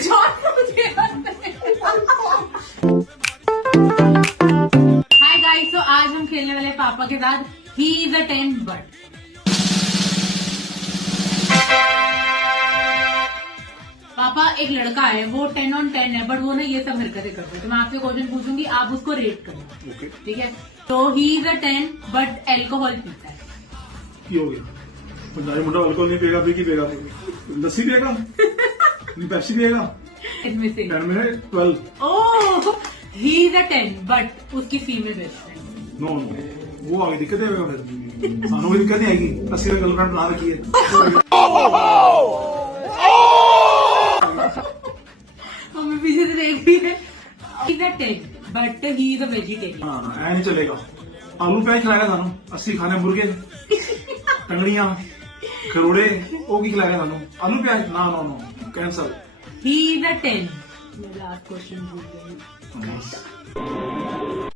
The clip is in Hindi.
हाय गाइस, तो आज हम खेलने वाले पापा के साथ ही इज अ 10 बट। पापा एक लड़का है, वो 10 on 10 है, बट वो ना ये सब हरकतें करता है। तो मैं आपसे क्वेश्चन पूछूंगी, आप उसको रेट करो। ठीक है? तो ही इज अ 10 बट एल्कोहल पीता है। हो गया पंजाबी मुंडा अल्कोहल नहीं पिएगा, भी की पिएगा, लस्सी पिएगा, नहीं पेप्सी पिएगा। इनमें से 10 में 12। Oh, he is a 10 but उसकी female best friend. No no, वो आगे दिक्कत है फिर सानू कोई दिक्कत नहीं आएगी। अस्सी का गर्लफ्रेंड बना रखी है। मम्मी पीछे से देख रही है। ही is a 10 but he is a vegetarian. हाँ ऐ नहीं चलेगा। आलू प्याज खिलाएगा सानू, 80 खाने मुर्गे, टंगड़ियां, खरोड़े, वो की खिलाएगा सानू? आलू प्याज ना no no, cancel. He is a 10। Last question.